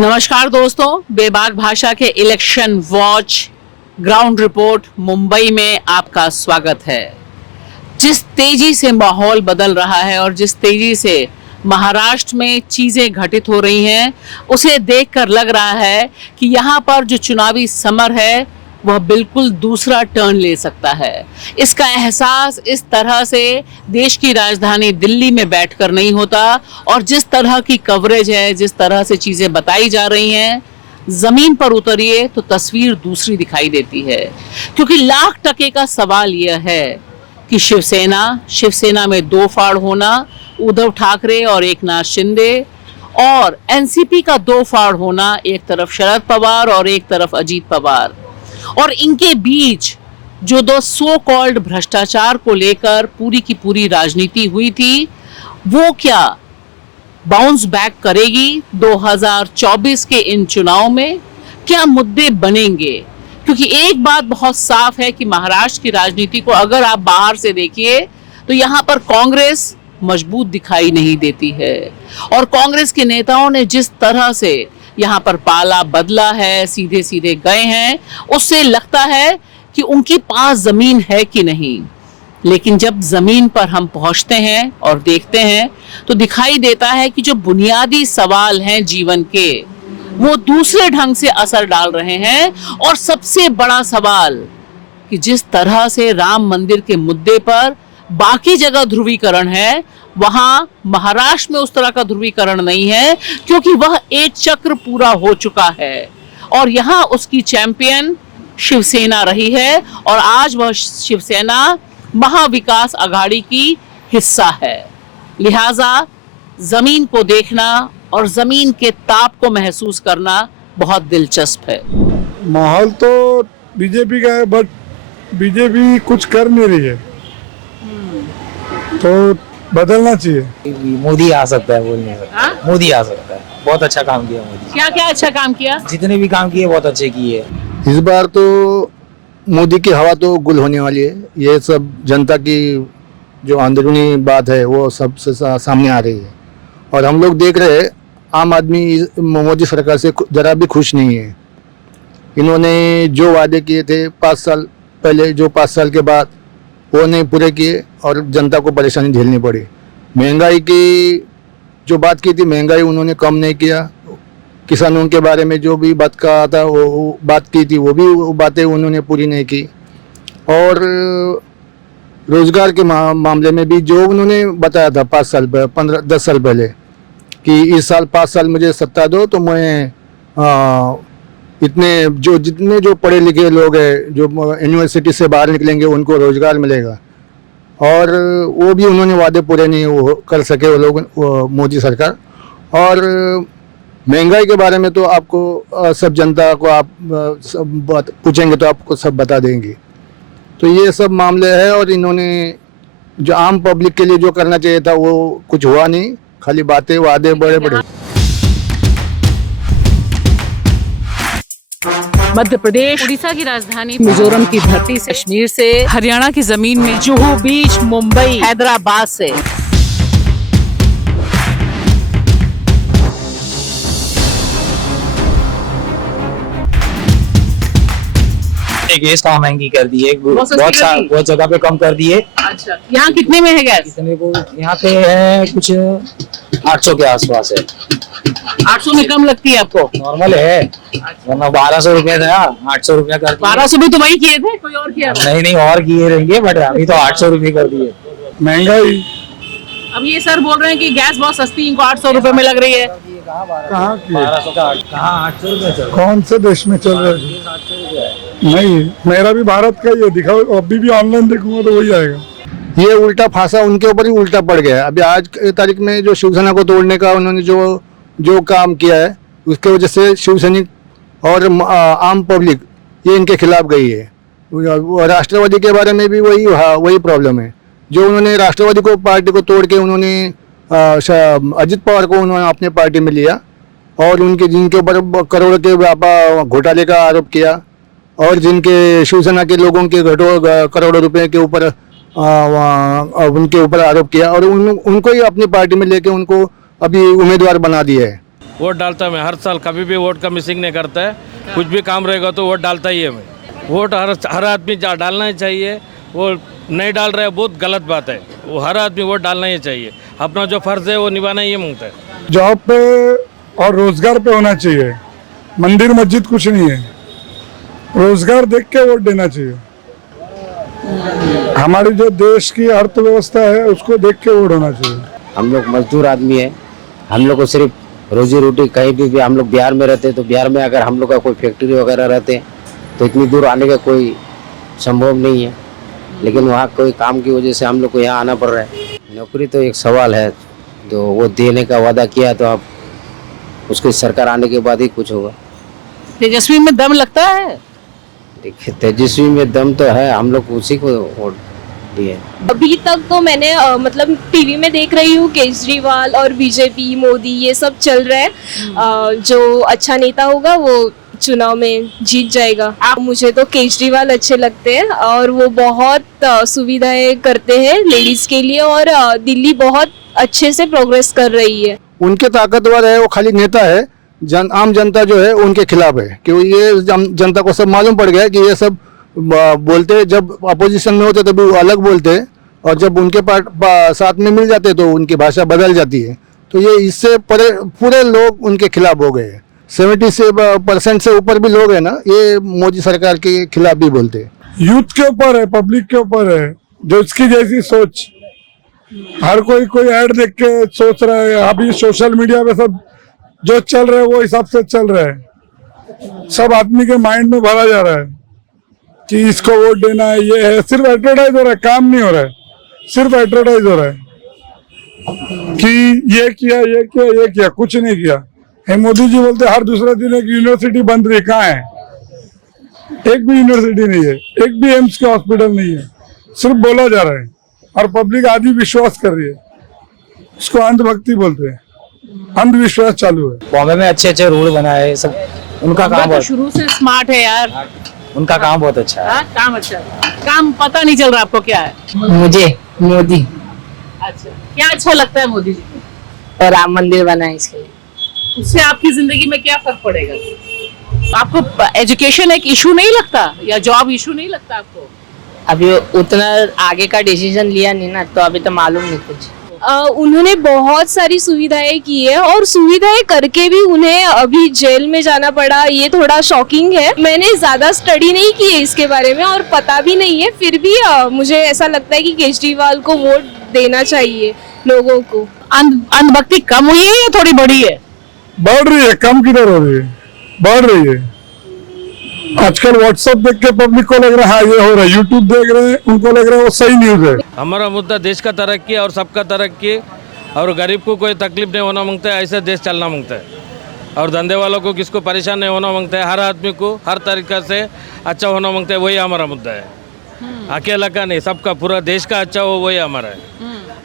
नमस्कार दोस्तों, बेबाक भाषा के election watch ground report Mumbai में आपका स्वागत है। जिस तेजी से माहौल बदल रहा है और जिस तेजी से महाराष्ट्र में चीजें घटित हो रही हैं, उसे देखकर लग रहा है कि यहाँ पर जो चुनावी समर है वह बिल्कुल दूसरा टर्न ले सकता है। इसका एहसास इस तरह से देश की राजधानी दिल्ली में बैठकर नहीं होता और जिस तरह की कवरेज है, जिस तरह से चीज़ें बताई जा रही हैं, ज़मीन पर उतरिए तो तस्वीर दूसरी दिखाई देती है। क्योंकि लाख टके का सवाल यह है कि शिवसेना में दो फाड़ होना, उद्धव ठाकरे और एकनाथ शिंदे, और एनसीपी का दो फाड़ होना, एक तरफ शरद पवार और एक तरफ अजीत पवार, और इनके बीच जो दो सो कॉल्ड भ्रष्टाचार को लेकर पूरी की पूरी राजनीति हुई थी, वो क्या बाउंस बैक करेगी 2024 के इन चुनाव में? क्या मुद्दे बनेंगे? क्योंकि एक बात बहुत साफ है कि महाराष्ट्र की राजनीति को अगर आप बाहर से देखिए तो यहाँ पर कांग्रेस मजबूत दिखाई नहीं देती है, और कांग्रेस के नेताओं ने जिस तरह से यहाँ पर पाला बदला है, सीधे सीधे गए हैं, उससे लगता है कि उनके पास जमीन है कि नहीं। लेकिन जब जमीन पर हम पहुंचते हैं और देखते हैं तो दिखाई देता है कि जो बुनियादी सवाल हैं जीवन के, वो दूसरे ढंग से असर डाल रहे हैं। और सबसे बड़ा सवाल कि जिस तरह से राम मंदिर के मुद्दे पर बाकी जगह ध्रुवीकरण है, वहां महाराष्ट्र में उस तरह का ध्रुवीकरण नहीं है, क्योंकि वह एक चक्र पूरा हो चुका है और यहाँ उसकी चैंपियन शिवसेना रही है, और आज वह शिवसेना महाविकास अघाड़ी की हिस्सा है। लिहाजा जमीन को देखना और जमीन के ताप को महसूस करना बहुत दिलचस्प है। माहौल तो बीजेपी का है, बट बीजेपी कुछ कर नहीं रही है, तो बदलना चाहिए। मोदी आ सकता है, बोलने का मोदी आ सकता है। बहुत अच्छा काम किया मोदी। क्या क्या अच्छा काम किया? जितने भी काम किए बहुत अच्छे किए। इस बार तो मोदी की हवा तो गुल होने वाली है। ये सब जनता की जो अंदरूनी बात है वो सबसे सामने आ रही है, और हम लोग देख रहे हैं आम आदमी मोदी सरकार से ज़रा भी खुश नहीं है। इन्होंने जो वादे किए थे 5 साल पहले, जो 5 साल के बाद वो नहीं पूरे किए और जनता को परेशानी झेलनी पड़ी। महंगाई की जो बात की थी, महंगाई उन्होंने कम नहीं किया। किसानों के बारे में जो भी बात कहा था, वो बात की थी, वो भी बातें उन्होंने पूरी नहीं की। और रोज़गार के मामले में भी जो उन्होंने बताया था 5 साल 10 साल पहले कि इस साल 5 साल मुझे सत्ता दो तो मैं जितने जो पढ़े लिखे लोग हैं, जो यूनिवर्सिटी से बाहर निकलेंगे, उनको रोज़गार मिलेगा। और वो भी उन्होंने वादे पूरे नहीं कर सके वो लोग, मोदी सरकार। और महंगाई के बारे में तो आपको सब जनता को आप सब बात पूछेंगे तो आपको सब बता देंगे। तो ये सब मामले हैं, और इन्होंने जो आम पब्लिक के लिए जो करना चाहिए था वो कुछ हुआ नहीं, खाली बातें वादे बड़े बड़े। मध्य प्रदेश, उड़ीसा की राजधानी, मिजोरम की धरती से, कश्मीर से, हरियाणा की जमीन में, जुहू बीच, मुंबई, हैदराबाद से। गैस कहाँ महंगी कर दी है, बहुत जगह पे कम कर दी है। अच्छा, यहाँ कितने में है गैस? कितने को यहाँ पे है, कुछ 800 के आसपास है। 800 में कम लगती है आपको? नॉर्मल है, वरना 1200 रुपया था, 800 रुपया कर दिया। 1200 भी तो वही किए थे, कोई और किया? नहीं और किए रहेंगे, बट अभी तो 800 रुपये कर दिए। महंगाई अब ये सर बोल रहे हैं कि गैस बहुत सस्ती, इनको 800 रुपए में लग रही है। कहाँ की? 1200 का कहाँ 800 रुपये चल? कौन से देश में चल रहा है? 800 रुपये है। नहीं, मेरा भी भारत का ही है, दिखाओ। अभी भी ऑनलाइन देखूंगा तो वही आएगा। ये उल्टा फांसा उनके ऊपर ही उल्टा पड़ गया है। अभी आज की तारीख में जो शिवसेना को तोड़ने का उन्होंने जो काम किया है, उसके वजह से शिवसैनिक और आम पब्लिक ये इनके खिलाफ गई है। राष्ट्रवादी के बारे में भी वही प्रॉब्लम है। जो उन्होंने राष्ट्रवादी को पार्टी को तोड़ के उन्होंने अजित पवार को उन्होंने अपने पार्टी में लिया, और जिनके ऊपर करोड़ों के घोटाले का आरोप किया, और जिनके शिवसेना के लोगों के करोड़ों रुपए के ऊपर उनके ऊपर आरोप किया, और उनको ही अपनी पार्टी में लेके उनको अभी उम्मीदवार बना दिया है। वोट डालता मैं हर साल, कभी भी वोट का मिसिंग नहीं करता है। कुछ भी काम रहेगा तो वोट डालता ही है मैं। वोट हर आदमी डालना ही चाहिए। वो नहीं डाल रहा है बहुत गलत बात है। वो हर आदमी वोट डालना ही चाहिए। अपना जो फर्ज है वो निभाना ही मांगता है। जॉब पे और रोजगार पे होना चाहिए। मंदिर मस्जिद कुछ नहीं है, रोजगार देख के वोट देना चाहिए। हमारी जो देश की अर्थव्यवस्था है उसको देख के वोट होना चाहिए। हम लोग मजदूर आदमी है, हम लोग को सिर्फ रोजी रोटी कहीं भी हम लोग बिहार में रहते, तो बिहार में अगर हम लोग का कोई फैक्ट्री वगैरह रहते तो इतनी दूर आने का कोई संभव नहीं है, लेकिन वहाँ कोई काम की वजह से हम लोग को यहाँ आना पड़ रहा है। नौकरी तो एक सवाल है, तो वो देने का वादा किया तो अब उसकी सरकार आने के बाद ही कुछ होगा। तेजस्वी में दम लगता है? देखिए तेजस्वी में दम तो है, हम लोग उसी को वोट दिए। अभी तक तो मैंने मतलब टीवी में देख रही हूँ केजरीवाल और बीजेपी मोदी ये सब चल रहा है। जो अच्छा नेता होगा वो चुनाव में जीत जाएगा। मुझे तो केजरीवाल अच्छे लगते हैं और वो बहुत सुविधाएं करते हैं लेडीज के लिए, और दिल्ली बहुत अच्छे से प्रोग्रेस कर रही है। उनके ताकतवर है, वो खाली नेता है। आम जनता जो है उनके खिलाफ है, क्योंकि ये जनता को सब मालूम पड़ गया है कि ये सब बोलते, जब अपोजिशन में होते तभी वो अलग बोलते, और जब उनके साथ में मिल जाते तो उनकी भाषा बदल जाती है। तो ये इससे पूरे लोग उनके खिलाफ हो गए। 70% से ऊपर भी लोग है ना, ये मोदी सरकार के खिलाफ भी बोलते हैं। यूथ के ऊपर है, पब्लिक के ऊपर है, जो इसकी जैसी सोच। हर कोई ऐड देख के सोच रहा है। अभी सोशल मीडिया पे सब जो चल रहा है वो हिसाब से चल रहा है। सब आदमी के माइंड में भरा जा रहा है कि इसको वोट देना है, ये है। सिर्फ एडवर्टाइज हो रहा है, काम नहीं हो रहा है, सिर्फ एडवर्टाइज हो रहा है कि ये किया ये किया ये किया, कुछ नहीं किया। हे मोदी जी बोलते हर दूसरा दिन एक यूनिवर्सिटी बंद रही, कहाँ है? एक भी यूनिवर्सिटी नहीं है, एक भी एम्स के हॉस्पिटल नहीं है, सिर्फ बोला जा रहा है और पब्लिक आधी विश्वास कर रही है। इसको अंधभक्ति बोलते हैं, अंधविश्वास चालू है। बॉम्बे में अच्छे अच्छे रोड बनाए सब, उनका काम तो बहुत, शुरू से स्मार्ट है यार। उनका काम बहुत अच्छा है। हाँ, काम अच्छा है। काम पता नहीं चल रहा आपको क्या है? मुझे मोदी अच्छा, क्या अच्छा लगता है मोदी जी को? और राम मंदिर बना है इसके लिए। उससे आपकी जिंदगी में क्या फर्क पड़ेगा? आपको एजुकेशन एक इशू नहीं लगता, या जॉब इशू नहीं लगता आपको? अभी उतना आगे का डिसीजन लिया नहीं ना, तो अभी तो मालूम नहीं कुछ। उन्होंने बहुत सारी सुविधाएं की है, और सुविधाएं करके भी उन्हें अभी जेल में जाना पड़ा, ये थोड़ा शॉकिंग है। मैंने ज्यादा स्टडी नहीं की है इसके बारे में और पता भी नहीं है, फिर भी मुझे ऐसा लगता है कि केजरीवाल को वोट देना चाहिए लोगों को। अंधभक्ति कम हुई है या थोड़ी बढ़ी है? बढ़ रही है, कम किधर हो रही है, बढ़ रही है। आजकल व्हाट्सएप देख के पब्लिक को लग रहा है हाँ ये हो रहा है, यूट्यूब देख रहे हैं उनको लग रहा है वो सही न्यूज है। हमारा मुद्दा देश का तरक्की और सबका तरक्की, और गरीब को कोई तकलीफ नहीं होना मांगता है, ऐसे देश चलना मांगता है। और धंधे वालों को किसको परेशान नहीं होना मांगता है, हर आदमी को हर तरीका से अच्छा होना मांगता है। वही हमारा मुद्दा है, अकेला का नहीं, सबका, पूरा देश का अच्छा हो, वही हमारा है।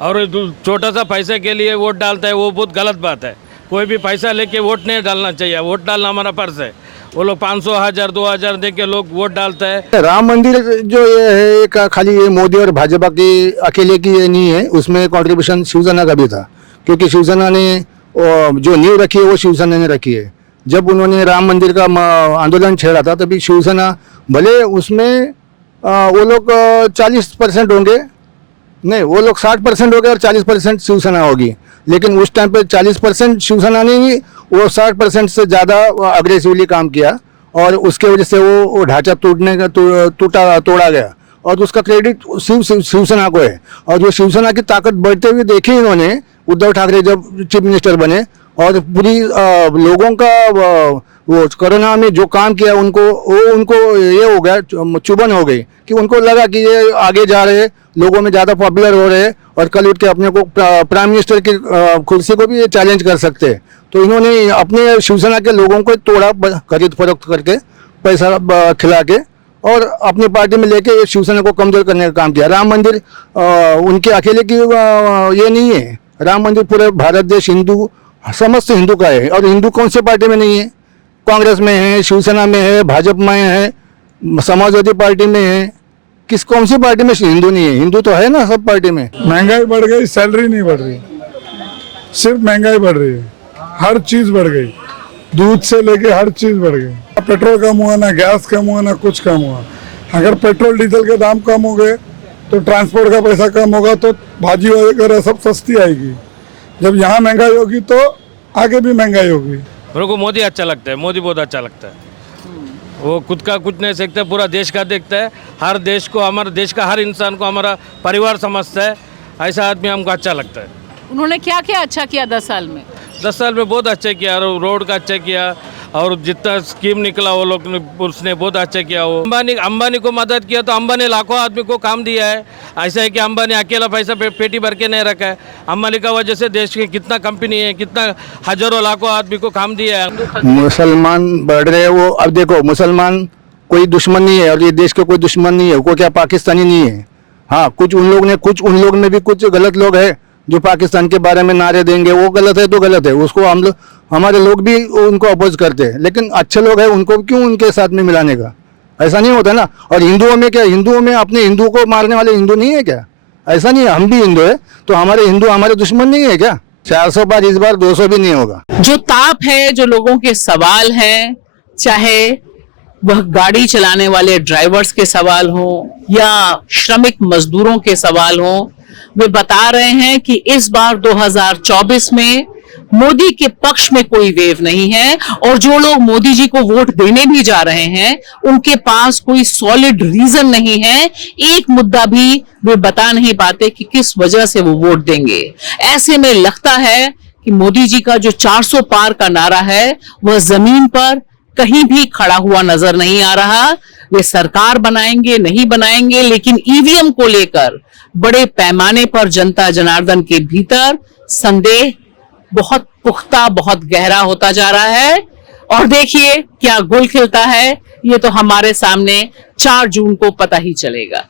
और छोटा सा पैसे के लिए वोट डालता है, वो बहुत गलत बात है। कोई भी पैसा लेके वोट नहीं डालना चाहिए, वोट डालना हमारा फर्ज है। वो लोग 500, 1000, 2000 दे के लोग वोट डालता है। राम मंदिर जो ये है एक खाली ये मोदी और भाजपा की अकेले की ये नहीं है, उसमें कंट्रीब्यूशन शिवसेना का भी था, क्योंकि शिवसेना ने जो नींव रखी है वो शिवसेना ने रखी है। जब उन्होंने राम मंदिर का आंदोलन छेड़ा था तभी शिवसेना, भले उसमें वो लोग 40% होंगे, नहीं वो लोग 60% हो गए और 40% शिवसेना होगी, लेकिन उस टाइम पे 40% शिवसेना ने ही वो 60% से ज़्यादा अग्रेसिवली काम किया, और उसके वजह से वो ढांचा तोड़ा गया, और उसका क्रेडिट शिवसेना को है। और जो शिवसेना की ताकत बढ़ते हुए देखी इन्होंने उद्धव ठाकरे जब चीफ मिनिस्टर बने, और पूरी लोगों का वो कोरोना में जो काम किया उनको ये हो गया, चुभन हो गई कि उनको लगा कि ये आगे जा रहे, लोगों में ज़्यादा पॉपुलर हो रहे, और कल उठ के अपने को प्राइम मिनिस्टर की कुर्सी को भी ये चैलेंज कर सकते हैं। तो इन्होंने अपने शिवसेना के लोगों को तोड़ा, खरीद फरोख्त करके पैसा खिला के, और अपनी पार्टी में लेके शिवसेना को कमजोर करने का काम किया। राम मंदिर उनके अकेले की ये नहीं है, राम मंदिर पूरे भारत देश हिंदू, समस्त हिंदू का है। और हिंदू कौन से पार्टी में नहीं है? कांग्रेस में है, शिवसेना में है, भाजपा में है, समाजवादी पार्टी में है, कौन सी पार्टी में हिंदू नहीं है? हिंदू तो है ना सब पार्टी में। महंगाई बढ़ गई, सैलरी नहीं बढ़ रही, सिर्फ महंगाई बढ़ रही है। हर चीज बढ़ गई, दूध से लेके हर चीज बढ़ गई। पेट्रोल कम हुआ ना, गैस कम हुआ ना, कुछ कम हुआ। अगर पेट्रोल डीजल के दाम कम हो गए तो ट्रांसपोर्ट का पैसा कम होगा तो भाजी वगैरह सब सस्ती आएगी। जब यहाँ महंगाई होगी तो आगे भी महंगाई होगी। मेरे को मोदी अच्छा लगता है, मोदी बहुत अच्छा लगता है। वो खुद का कुछ नहीं सकता, पूरा देश का देखता है, हर देश को, हमारे देश का हर इंसान को हमारा परिवार समझता है। ऐसा आदमी हमको अच्छा लगता है। उन्होंने क्या क्या अच्छा किया 10 साल में? 10 साल में बहुत अच्छा किया, और रोड का अच्छा किया, और जितना स्कीम निकला वो लोग ने, उसने बहुत अच्छा किया। वो अंबानी को मदद किया तो अंबानी लाखों आदमी को काम दिया है। ऐसा है कि अंबानी अकेला पैसा पेटी भर के नहीं रखा है। अंबानी का वजह से देश के कितना कंपनी है, कितना हजारों लाखों आदमी को काम दिया है। मुसलमान बढ़ रहे हैं, वो अब देखो, मुसलमान कोई दुश्मन नहीं है और ये देश के कोई दुश्मन नहीं है, कोई क्या पाकिस्तानी नहीं है। हाँ, कुछ उन लोग में भी कुछ गलत लोग हैं जो पाकिस्तान के बारे में नारे देंगे, वो गलत है तो गलत है, उसको हम लोग, हमारे लोग भी उनको अपोज करते हैं। लेकिन अच्छे लोग हैं, उनको क्यों उनके साथ में मिलाने का? ऐसा नहीं होता ना। और हिंदुओं में क्या, हिंदुओं में अपने हिंदुओं को मारने वाले हिंदू नहीं है क्या? ऐसा नहीं है, हम भी हिंदू है तो हमारे हिंदू हमारे दुश्मन नहीं है क्या? 400 पार इस बार 200 भी नहीं होगा। जो ताप है, जो लोगों के सवाल हैं, चाहे वह गाड़ी चलाने वाले ड्राइवर्स के सवाल हो या श्रमिक मजदूरों के सवाल हो, वे बता रहे हैं कि इस बार 2024 में मोदी के पक्ष में कोई वेव नहीं है, और जो लोग मोदी जी को वोट देने भी जा रहे हैं उनके पास कोई सॉलिड रीजन नहीं है, एक मुद्दा भी वे बता नहीं पाते कि किस वजह से वो वोट देंगे। ऐसे में लगता है कि मोदी जी का जो 400 पार का नारा है वह जमीन पर कहीं भी खड़ा हुआ नजर नहीं आ रहा। वे सरकार बनाएंगे नहीं बनाएंगे, लेकिन ईवीएम को लेकर बड़े पैमाने पर जनता जनार्दन के भीतर संदेह बहुत पुख्ता, बहुत गहरा होता जा रहा है। और देखिए क्या गुल खिलता है, ये तो हमारे सामने 4 जून को पता ही चलेगा।